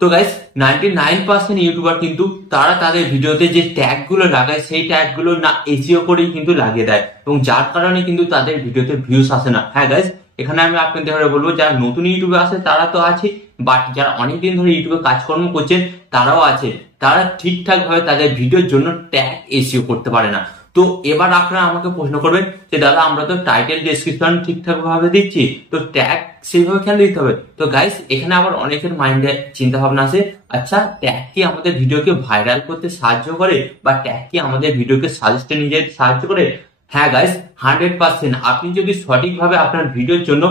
তো guys 99% YouTuber কিন্তু তারা তাদের ভিডিওতে যে ট্যাগ গুলো লাগায় সেই ট্যাগ গুলো না এসইও করেই কিন্তু লাগিয়ে দেয় এবং যার কারণে কিন্তু তাদের ভিডিওতে ভিউজ আসে না। হ্যাঁ গাইস, এখানে আমি আপনাদের বলবো যারা নতুন ইউটিউবে আসে তারা তো আছে, বাট যারা অনেকদিন ধরে ইউটিউবে কাজকর্ম করছেন তারাও আছে, তারা ঠিকঠাক ভাবে তাদের ভিডিওর জন্য ট্যাগ এসইও করতে পারে না। তো এবার আপনারা আমাকে প্রশ্ন করবেন যে দাদা আমরা তো টাইটেল ডেসক্রিপশন ঠিকঠাক ভাবে দিচ্ছি, তো ট্যাগ সেইভাবে কেন দিতে হবে? তো গাইস এখানে আবার অনেকের মাইন্ডে চিন্তা ভাবনা আছে, আচ্ছা ট্যাগ কি আমাদের ভিডিওকে ভাইরাল করতে সাহায্য করে বা ট্যাগ কি আমাদের ভিডিওকে সাজেস্টে নিয়ে যেতে সাহায্য করে? হ্যাঁ গাইস 100%। আপনি যদি সঠিকভাবে আপনার ভিডিওর জন্য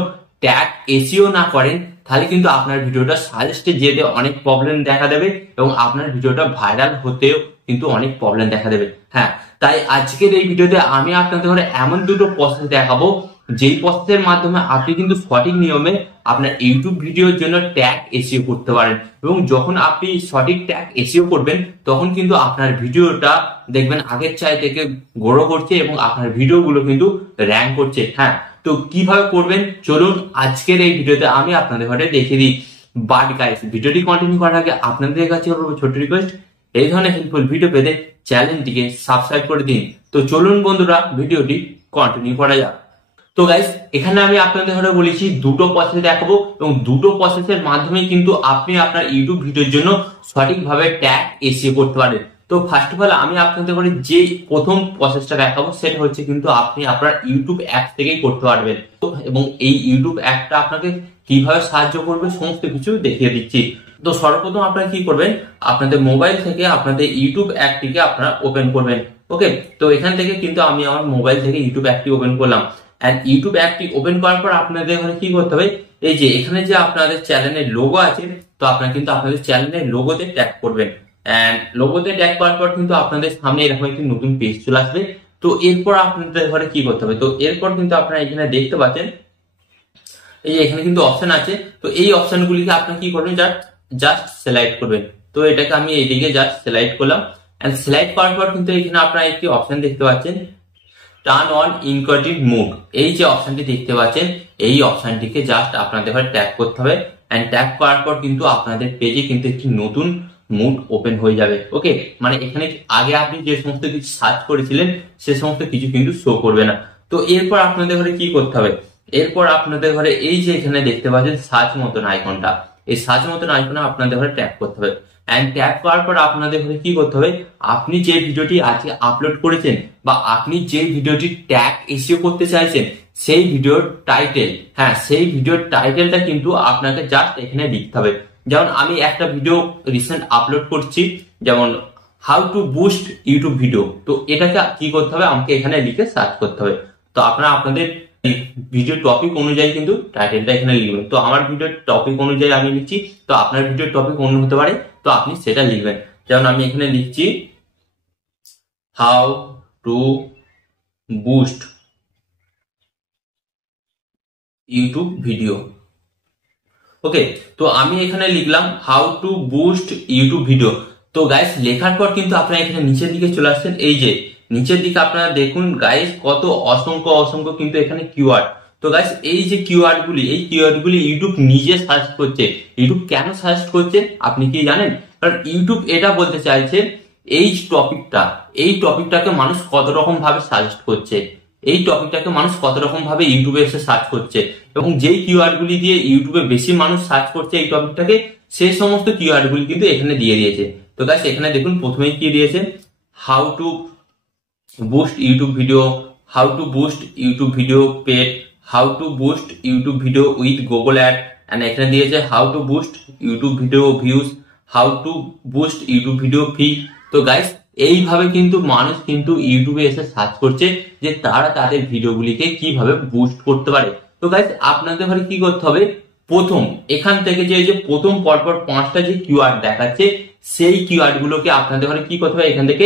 ট্যাগ এসইও না করেন তাহলে কিন্তু আপনার ভিডিওটা সাজেস্টে যেতে অনেক প্রবলেম দেখা দেবে এবং আপনার ভিডিওটা ভাইরাল হতেও কিন্তু অনেক প্রবলেম দেখা দেবে। হ্যাঁ, তাই আজকের এই ভিডিওতে আমি আপনাদের এমন দুটো প্রসেস দেখাবো যেই প্রসেসের মাধ্যমে আপনি কিন্তু সঠিক নিয়মে আপনার ইউটিউব ভিডিওর জন্য ট্যাগ এসইও করতে পারেন এবং যখন আপনি সঠিক ট্যাগ এসইও করবেন তখন কিন্তু আপনার ভিডিওটা দেখবেন আগের চাই থেকে গ্রো করছে এবং আপনার ভিডিওগুলো কিন্তু র্যাঙ্ক করছে। হ্যাঁ, তো কিভাবে করবেন চলুন আজকের এই ভিডিওতে আমি আপনাদের দেখিয়ে দিই। বাট গাইস ভিডিওটি কন্টিনিউ করার আগে আপনাদের কাছে ছোট্ট রিকোয়েস্ট, এই ধরনের হেল্পফুল ভিডিও পেতে চ্যানেলটিকে সাবস্ক্রাইব করে দিন। তো চলুন বন্ধুরা ভিডিওটি কন্টিনিউ করা যাক। তো গাইস এখানে আমি আপনাদের বলেছি দুটো প্রসেস দেখাবো এবং দুটো প্রসেসের মাধ্যমে কিন্তু আপনি আপনার ইউটিউব ভিডিওর জন্য সঠিকভাবে ট্যাগ এসইও করতে পারেন। তো ফার্স্ট অফ অল আমি আপনাদের যে প্রথম প্রসেসটা দেখাবো সেটা হচ্ছে কিন্তু আপনি আপনার ইউটিউব অ্যাপ থেকেই করতে পারবেন এবং এই ইউটিউব অ্যাপটা আপনাকে কিভাবে সাহায্য করবে সমস্ত কিছু দেখিয়ে দিচ্ছি। তো সর্বপ্রথম আপনারা কি করবেন, আপনাদের মোবাইল থেকে আপনাদের ইউটিউব অ্যাপটিকে আপনারা ওপেন করবেন। ওকে, তো এখান থেকে কিন্তু আমি আমার মোবাইল থেকে ইউটিউব অ্যাপটি ওপেন করলাম। এন্ড ইউটিউব অ্যাপটি ওপেন করার পর আপনাদের কি করতে হবে, এই যে এখানে যে আপনাদের চ্যানেলের লোগো আছে, তো আপনারা কিন্তু আপনাদের চ্যানেলের লোগোতে ট্যাগ করবেন। এন্ড লোগোতে ট্যাগ করার পর কিন্তু আপনাদের সামনে এরকম একটি নতুন পেজ চলে আসবে। তো এরপর আপনাদের কি করতে হবে, তো এরপর কিন্তু আপনারা এখানে দেখতে পাচ্ছেন এই যে এখানে কিন্তু অপশন আছে। তো এই অপশনগুলিকে আপনারা কি করবেন, জাস্ট সিলেক্ট করবেন। তো এটাকে আমি এইদিকে জাস্ট সিলেক্ট করলাম। এন্ড সিলেক্ট করার পর কিন্তু এখানে আপনারা একটি অপশন দেখতে পাচ্ছেন, টার্ন অন ইনকোয়ার্টিভ মুড। এই যে অপশনটি দেখতে পাচ্ছেন এই অপশনটিকে জাস্ট আপনাদের ট্যাগ করতে হবে। এন্ড ট্যাগ করার পর কিন্তু আপনাদের পেজে কিন্তু একটি নতুন মুড ওপেন হয়ে যাবে। ওকে, মানে এখানে আগে আপনি যে সমস্ত কিছু সার্চ করেছিলেন সে সমস্ত কিছু কিন্তু শো করবে না। তো এরপর আপনাদের কি করতে হবে, এরপর আপনাদের এই যে এখানে দেখতে পাচ্ছেন সার্চ মতন আইকনটা, এই সার্চ মতন আইকনে আপনাদের ট্যাগ করতে হবে। এন্ড ট্যাগ করার পর আপনাদের কি করতে হবে, আপনি যে ভিডিওটি আজকে আপলোড করেছেন বা আপনি যে ভিডিওটি ট্যাগ এসইও করতে চাইছেন সেই ভিডিওর টাইটেল, হ্যাঁ সেই ভিডিওর টাইটেলটা কিন্তু আপনাকে জাস্ট এখানে লিখতে হবে। যেমন আমি একটা ভিডিও রিসেন্ট আপলোড করছি, যেমন how to boost YouTube video, তো এটাকে কি করতে হবে, আমাকে এখানে লিখে সার্চ করতে হবে। তো আপনারা আপনাদের ভিডিও টপিক অনুযায়ী কিন্তু টাইটেলটা এখানে লিখবেন। তো আমার ভিডিওর টপিক অনুযায়ী আমি লিখছি, তো আপনার ভিডিওর টপিক অন্য হতে পারে, তো আপনি সেটা লিখবেন। যেমন আমি এখানে লিখছি how to boost YouTube video. Okay, তো আমি এখানে লিখলাম how to boost YouTube video. তো গাইস লেখার পর কিন্তু আপনারা এখানে নিচের দিকে চলে আসছেন, এই যে নিচের দিকে আপনারা দেখুন গাইস কত অসংখ্য কিন্তু এখানে কিওয়ার্ড। তো গাইস এই যে কিওয়ার্ড গুলি, এই কিওয়ার্ড গুলি ইউটিউব নিজে সার্চ করছে। ইউটিউব কেন সার্চ করছে আপনি কি জানেন? কারণ ইউটিউব এটা বলতে চাইছে এই টপিকটাকে মানুষ কত রকম ভাবে সাজেস্ট করছে, এই টপিকটাকে মানুষ কত রকম ভাবে ইউটিউবে এসে সার্চ করছে এবং যেই কিওয়ার্ড গুলি দিয়ে ইউটিউবে বেশি মানুষ সার্চ করছে এই টপিকটাকে, সেই সমস্ত কিওয়ার্ড গুলি কিন্তু এখানে দিয়ে দিয়েছে। তো গাইস এখানে দেখুন প্রথমেই কি দিয়েছে, how to boost YouTube video, how to boost YouTube video paid, how to boost YouTube video with Google ad, and এখানে দিয়েছে how to boost YouTube video views, how to boost YouTube video fee. তো guys এইভাবে কিন্তু মানুষ কিন্তু ইউটিউবে এসে search করছে যে তারা তাদের ভিডিওগুলিকে কিভাবে বুস্ট করতে পারে। তো গাইস আপনাদের কি করতে হবে, প্রথম এখান থেকে যে প্রথম পরপর 5টা যে কিওয়ার্ড দেখাচ্ছে সেই কিওয়ার্ড গুলোকে আপনাদের কি করতে হবে, এখান থেকে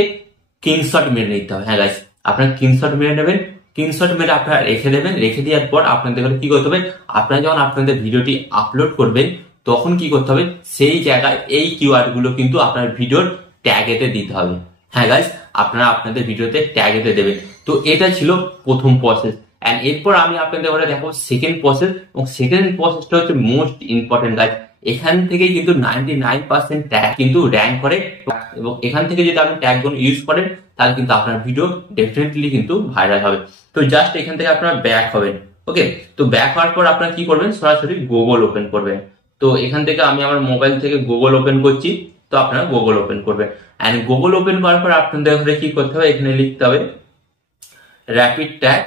স্ক্রিনশট মেরে নিতে হবে। হ্যাঁ গাইস আপনারা স্ক্রিনশট মেরে নেবেন, স্ক্রিনশট মেরে আপনারা রেখে দেবেন। রেখে দেওয়ার পর আপনাদের কি করতে হবে, আপনারা যখন আপনাদের ভিডিওটি আপলোড করবেন তখন কি করতে হবে, সেই জায়গায় এই কিওয়ার্ড গুলো কিন্তু আপনার ভিডিওর ট্যাগেতে দিতে হবে। হ্যাঁ গাইস আপনারা আপনাদের ভিডিওতে ট্যাগেতে দেবেন। তো এটা ছিল প্রথম প্রসেস। এন্ড এরপর আমি আপনাদের দেখাবো সেকেন্ড প্রসেস, এবং সেকেন্ড প্রসেসটা হচ্ছে মোস্ট ইম্পর্টেন্ট গাইস। এখান থেকে কিন্তু 99% ট্যাগ কিন্তু র্যাঙ্ক করে, এবং এখান থেকে যদি আপনি ট্যাগ গুলো ইউজ করেন তাহলে কিন্তু আপনার ভিডিও ডেফিনেটলি কিন্তু ভাইরাল হবে। তো জাস্ট এখান থেকে আপনারা ব্যাক হবেন। ওকে, তো ব্যাক হওয়ার পর আপনারা কি করবেন, সরাসরি গুগল ওপেন করবেন। তো এখান থেকে আমি আমার মোবাইল থেকে গুগল ওপেন করছি। তো আপনারা গুগল ওপেন করবেন, এন্ড গুগল ওপেন করার পর আপনাদের কি করতে হবে, এখানে লিখতে হবে র্যাপিড ট্যাগ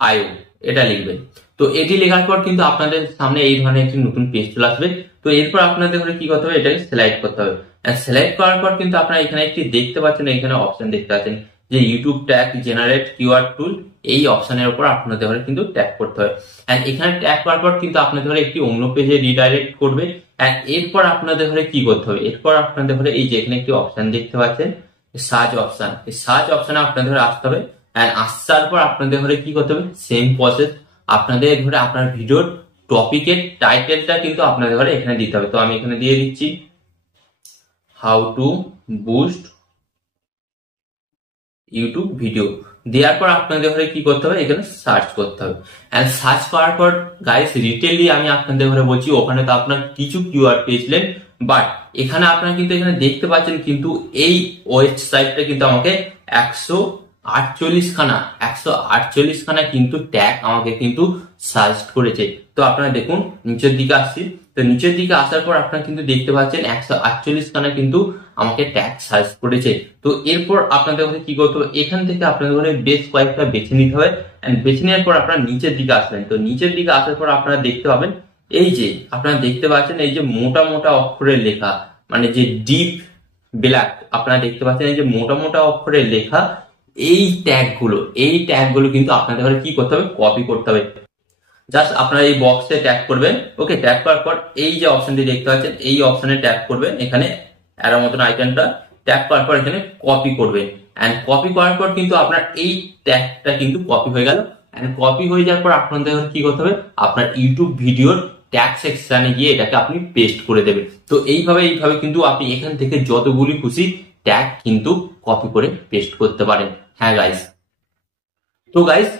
আইও, এটা লিখবেন। তো এটি লেখার পর কিন্তু আপনাদের সামনে এই ধরনের একটি নতুন পেজ চলে আসবে। তো এরপর আপনাদের কি করতে হবে, এটাকে সিলেক্ট করতে হবে। সিলেক্ট করার পর কিন্তু আপনারা এখানে একটি দেখতে পাচ্ছেন, এখানে অপশন দেখতে পাচ্ছেন যে ইউটিউব ট্যাগ জেনারেট কিওয়ার্ড টুল, এই অপশনের উপর আপনাদের কিন্তু ট্যাগ করতে হবে। এন্ড এখানে ট্যাগ করার পর কিন্তু আপনাদের একটি অন্য পেজে রিডাইরেক্ট করবে। এন্ড এরপর আপনাদের কি করতে হবে, এরপর আপনাদের এই যে এখানে একটি অপশন দেখতে পাচ্ছেন সার্চ অপশন, এই সার্চ অপশনে আপনাদের আসতে হবে। এন্ড আসার পর আপনাদের কি করতে হবে, সেম প্রসেস আপনাদের আপনার ভিডিওর টপিকের টাইটেলটা কিন্তু আপনাদের এখানে দিতে হবে। তো আমি এখানে দিয়ে দিচ্ছি how to boost YouTube video. দেওয়ার পর আপনাদের কি করতে হবে, এখানে সার্চ করতে হবে। এন্ড সার্চ করার পর গাইস রিটেলি আমি আপনাদের বলছি, ওখানে তো আপনার কিছু কিওয়ার্ড পেয়েছিলেন, বাট এখানে আপনারা কিন্তু এখানে দেখতে পাচ্ছেন কিন্তু এই ওয়েবসাইটটা কিন্তু আমাকে 148 খানা কিন্তু ট্যাগ আমাকে কিন্তু সার্চ করেছে। তো আপনারা দেখুন নিচের দিকে আসছি, তো নিচের দিকে আসার পর আপনারা কিন্তু দেখতে পাচ্ছেন 148 খানা কিন্তু আমাকে ট্যাগ সার্চ করেছে। তো এরপর আপনাদের কি করতে হবে, এখান থেকে আপনাদের বেশ কয়েকটা বেছে নিতে হবে। বেছে নেওয়ার পর আপনারা নিচের দিকে আসবেন। তো নিচের দিকে আসার পর আপনারা দেখতে পাবেন এই যে আপনারা দেখতে পাচ্ছেন এই যে মোটা মোটা অক্ষরের লেখা, মানে যে ডিপ ব্ল্যাক, আপনারা দেখতে পাচ্ছেন এই যে মোটা মোটা অক্ষরের লেখা, এই ট্যাগগুলো কিন্তু আপনাদের কি করতে হবে, কপি করতে হবে। জাস্ট আপনারা এই বক্সে ট্যাগ করবেন। ওকে, ট্যাগ করার পর এই যে অপশনটি দেখতে পাচ্ছেন এই অপশনে ট্যাগ করবেন, এখানে এর মতন আইকনটা ট্যাগ করার পর এখানে কপি করবেন। এন্ড কপি করার পর কিন্তু আপনার এই ট্যাগটা কিন্তু কপি হয়ে গেল। এন্ড কপি হয়ে যাওয়ার পর আপনাদের কি করতে হবে, আপনার ইউটিউব ভিডিওর ট্যাগ সেকশনে গিয়ে এটাকে আপনি পেস্ট করে দেবেন। তো এইভাবে কিন্তু আপনি এখান থেকে যতগুলি খুশি ট্যাগ কিন্তু কপি করে পেস্ট করতে পারেন। হ্যাঁ গাইস, তো গাইস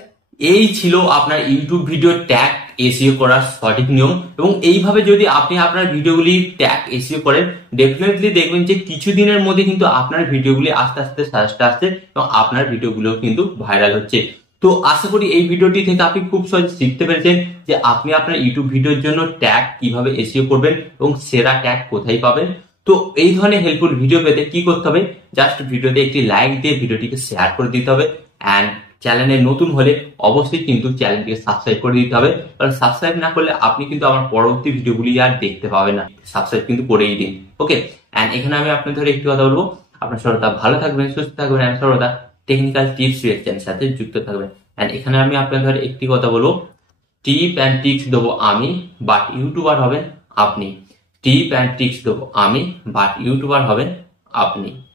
এই ছিল আপনার ইউটিউব ভিডিও ট্যাগ এসইও করার সঠিক নিয়ম। এবং এইভাবে যদি আপনি আপনার ভিডিওগুলি ট্যাগ এসইও করেন, ডেফিনেটলি দেখবেন যে কিছুদিনের মধ্যে কিন্তু আপনার ভিডিওগুলি আস্তে আস্তে সাজেস্ট আসছে এবং আপনার ভিডিওগুলো কিন্তু ভাইরাল হচ্ছে। তো আশা করি এই ভিডিওটি থেকে আপনি খুব সহজে শিখতে পেরেছেন যে আপনি আপনার ইউটিউব ভিডিওর জন্য ট্যাগ কিভাবে এসইও করবেন এবং সেরা ট্যাগ কোথায় পাবেন। তো এই ধরনের হেল্পফুল ভিডিও পেতে কি করতে হবে, জাস্ট ভিডিওতে একটি লাইক দিয়ে ভিডিওটিকে শেয়ার করে দিতে হবে। অ্যান্ড চ্যানেলে নতুন হলে অবশ্যই কিন্তু চ্যানেলটিকে সাবস্ক্রাইব করে দিতে হবে, কারণ সাবস্ক্রাইব না করলে আপনি কিন্তু আমার পরবর্তী ভিডিওগুলি আর দেখতে পাবেন না। সাবস্ক্রাইব কিন্তু করেই দিন। ওকে, অ্যান্ড এখানে আমি আপনাদের একটি কথা বলবো, আপনার সর্বদা ভালো থাকবেন, সুস্থ থাকবেন, অ্যান্ড সর্বদা টেকনিক্যাল টিপস রিয়েকশনের সাথে যুক্ত থাকবেন। অ্যান্ড এখানে আমি আপনাদের একটি কথা বলবো, টিপ অ্যান্ড ট্রিক্স দেবো আমি, বাট ইউটিউবার হবেন আপনি। টিপ অ্যান্ড ট্রিক্স দেবো আমি, বাট ইউটিউবার হবেন আপনি।